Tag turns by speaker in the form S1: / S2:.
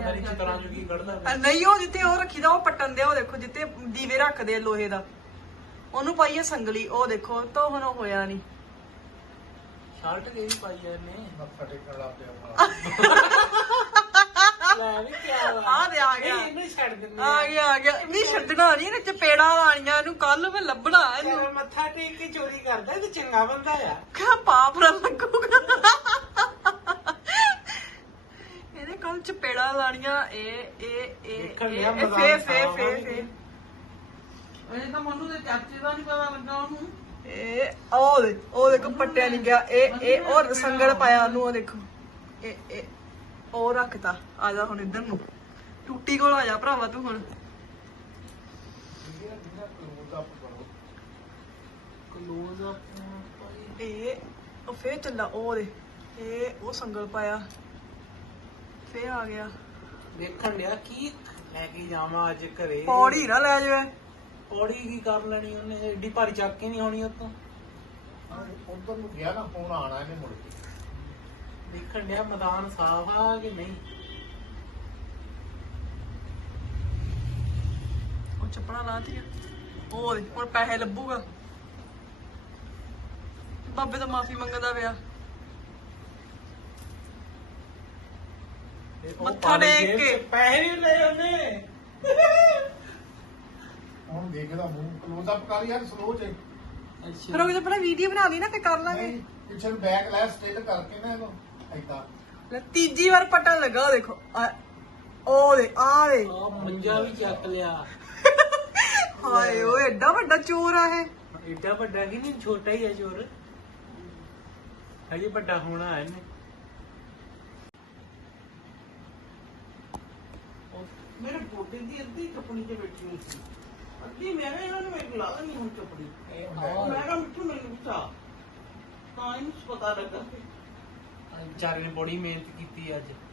S1: ਪਤਾ ਨਹੀਂ ਚਿਤਰਾਂ ਜੋ ਕੀ ਕੱਢਦਾ
S2: ਨਹੀਂ ਉਹ ਜਿੱਥੇ ਉਹ ਰੱਖੀਦਾ ਉਹ ਪੱਟਣ ਦੇ ਉਹ ਦੇਖੋ ਜਿੱਥੇ ਦੀਵੇ ਰੱਖਦੇ ਲੋਹੇ ਦਾ ਉਹਨੂੰ ਪਾਈਏ ਸੰਗਲੀ ਉਹ ਦੇਖੋ ਤਾਂ ਹੁਣ ਹੋਇਆ ਨਹੀਂ
S1: ਸ਼ਰਟ ਕੇ ਵੀ ਪਾਈ ਇਹਨੇ
S3: ਮੱਥਾ ਟੇਕਣ ਲੱਗ ਪਿਆ
S1: ਲੈ ਵੀ ਕੀ ਆ
S2: ਆ ਦੇ ਆ ਗਿਆ
S1: ਇਹਨੂੰ ਛੱਡ ਦਿੰਦੇ
S2: ਆ ਗਿਆ ਨਹੀਂ ਛੱਡਣਾ ਨਹੀਂ ਇਹਨੇ ਚਪੇੜਾ ਲਾਣੀਆਂ ਇਹਨੂੰ ਕੱਲ ਮੈਂ ਲੱਭਣਾ ਇਹਨੂੰ
S1: ਤੇਰਾ ਮੱਥਾ ਟੇਕ ਕੇ ਚੋਰੀ ਕਰਦਾ ਤੇ ਚੰਗਾ ਬੰਦਾ ਆ
S2: ਕਿਆ ਪਾਪ ਨਾ ਲੱਗੂਗਾ ਇਹਨੇ ਕੱਲ ਚਪੇੜਾ ਲਾਣੀਆਂ ਇਹ
S4: ਇਹ ਤਾਂ ਮੈਨੂੰ ਤੇ ਚਾਚੇ ਦਾ ਨਹੀਂ ਪਤਾ ਲੱਗਾ ਉਹਨੂੰ
S2: ਇਹ ਉਹ ਦੇਖੋ ਪੱਟਿਆ ਨਹੀਂ ਗਿਆ ਇਹ ਉਹ ਸੰਗਲ ਪਾਇਆ ਉਹਨੂੰ ਉਹ ਦੇਖੋ ਇਹ ਉਹ ਰੱਖਤਾ ਆ ਜਾ ਹੁਣ ਇੱਧਰ ਨੂੰ ਟੂਟੀ ਕੋਲ ਆ ਜਾ ਭਰਾਵਾ ਤੂੰ ਹੁਣ
S1: ਕਲੋਜ਼ ਅਪ
S2: ਇਹ ਉਹ ਫੇਰ ਚੱਲਾ ਉਹ ਦੇ ਇਹ ਉਹ ਸੰਗਲ ਪਾਇਆ ਫੇਰ ਆ ਗਿਆ
S1: ਦੇਖਣ ਡਿਆ ਕੀ ਲੈ ਕੇ ਜਾਵਾਂ ਅੱਜ ਘਰੇ
S2: ਪੌੜੀ ਨਾ ਲੈ ਜਾਵੇ
S1: ਪੌੜੀ ਕੀ ਕਰ ਲੈਣੀ ਉਹਨੇ ਏਡੀ ਭਾਰੀ ਚੱਕ ਕੇ ਨਹੀਂ ਆਉਣੀ ਉਤੋਂ
S3: ਉਧਰ ਨੂੰ ਗਿਆ ਨਾ ਫੋਨ ਆਣਾ ਇਹਨੇ ਮੁੜ ਕੇ
S1: ਦੇਖਣ ਡਿਆ ਮੈਦਾਨ ਸਾਫ ਆ ਕਿ ਨਹੀਂ
S2: ਉਹ ਚੱਪਣਾ ਲਾਤੀਆਂ ਉਹ ਦੇ ਹੁਣ ਪੈਸੇ ਲੱਭੂਗਾ ਬਾਬੇ ਤੋਂ ਮਾਫੀ ਮੰਗਦਾ ਪਿਆ ਮੱਥਾ ਟੇਕ ਕੇ
S1: ਪੈਸੇ ਵੀ ਲਏ ਉਹਨੇ
S3: ਹੁਣ ਦੇਖਦਾ ਮੂੰਹ ਕਲੋਜ਼ ਅਪ ਕਰ ਯਾਰ ਸਲੋ ਚ
S2: ਫਿਰ ਉਹ ਪਹਿਲਾਂ ਵੀਡੀਓ ਬਣਾ ਲਈ ਨਾ ਤੇ ਕਰ ਲਾਂਗੇ
S3: ਨਹੀਂ ਪਿੱਛੇ ਬੈਕ ਲੈ ਸਟੇਟ ਕਰਕੇ ਨਾ ਇਹਨੂੰ ਏਦਾਂ
S2: ਲੈ ਤੀਜੀ ਵਾਰ ਪਟਣ ਲੱਗਾ ਉਹ ਦੇਖੋ ਉਹ ਦੇ ਆ ਦੇ
S1: ਆ ਮੰਜਾ ਵੀ ਚੱਕ ਲਿਆ
S2: ਹਾਏ ਓਏ ਐਡਾ ਵੱਡਾ ਚੋਰ ਆ ਇਹ
S1: ਏਡਾ ਵੱਡਾ ਕਿ ਨਹੀਂ ਛੋਟਾ ਹੀ ਹੈ ਚੋਰ ਹਜੇ ਵੱਡਾ ਹੋਣਾ ਇਹਨੇ
S4: ਮੇਰੇ ਗੋਡੇ ਦੀ ਅੱਧੀ ਕੱਪੜੀ ਤੇ ਬੈਠੀ ਹੋਈ ਸੀ ਅੱਧੀ ਮੈਂ ਕਿਹਾ ਇਹਨਾਂ ਨੂੰ ਇੱਕ ਲਾ ਦੇਣੀ ਹੁਣ ਕੱਪੜੀ ਮੈਂ ਕਿਹਾ ਮਿੱਠੂ ਮੈਨੂੰ ਗੁੱਸਾ ਤਾਂ ਇਹਨੂੰ ਪਤਾ ਲੱਗਾ
S1: ਵਿਚਾਰੇ ਨੇ ਬੜੀ ਮਿਹਨਤ ਕੀਤੀ ਅੱਜ